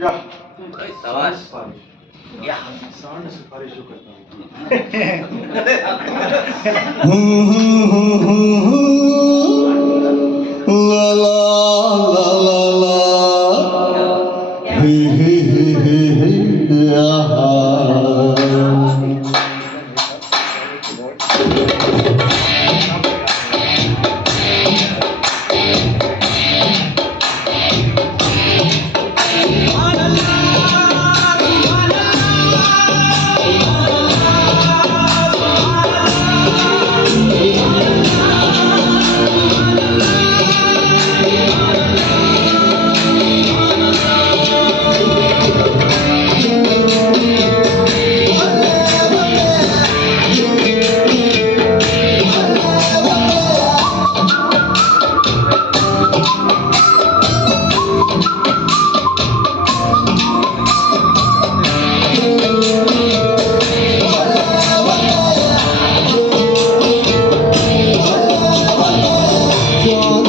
या शाबाश। सिफारिश या सांड सिफारिश जो करता हूँ La la la la la, he he he he yeah.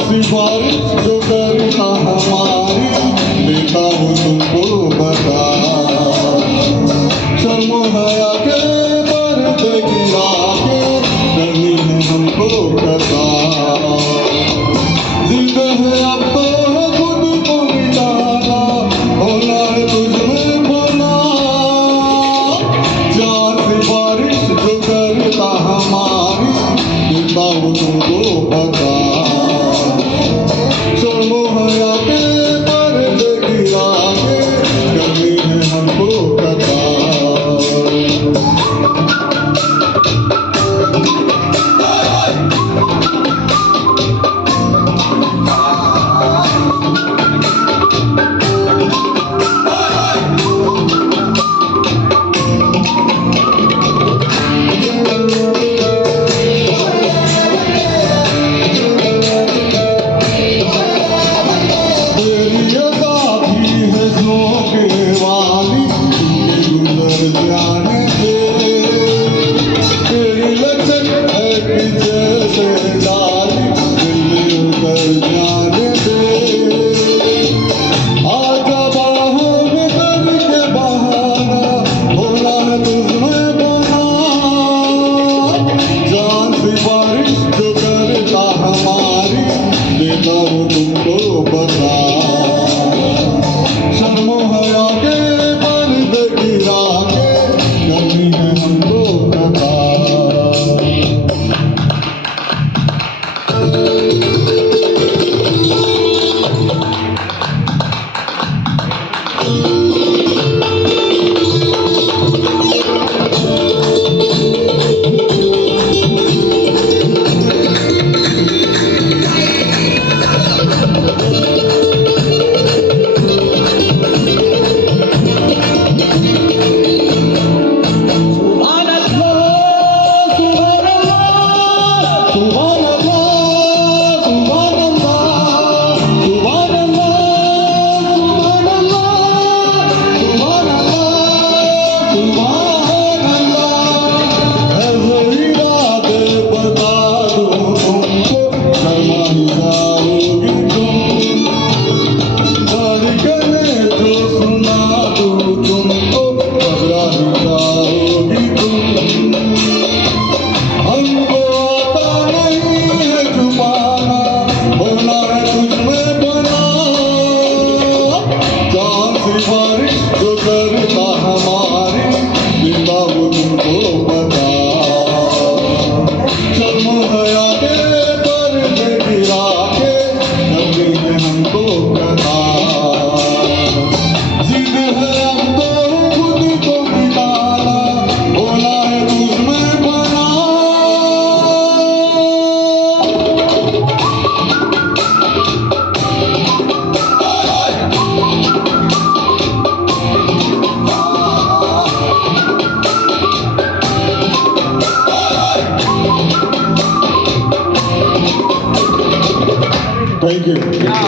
सिफारिश जो करता हमारी देता हूँ तुमको बता शर्म हया के पर्दे गिरा के करनी है हमको कथा जिद है अब तो खुद को मिटाना होना है तुझमें भला जान सिफारिश जो करता हमारी देता हूँ तुमको बता हया के पर्दे गिरा के करनी है हमको कथा तुमको बता शर्म हया के पर्दे गिरा के करनी है हमको कथा सिफारिश जो करता हमारी देता हूँ तुमको बता शर्म हया के पर्दे गिरा के करनी है हमको कथा जिद है अब तो खुद को मिटाना होना है तुझमें बना Thank you.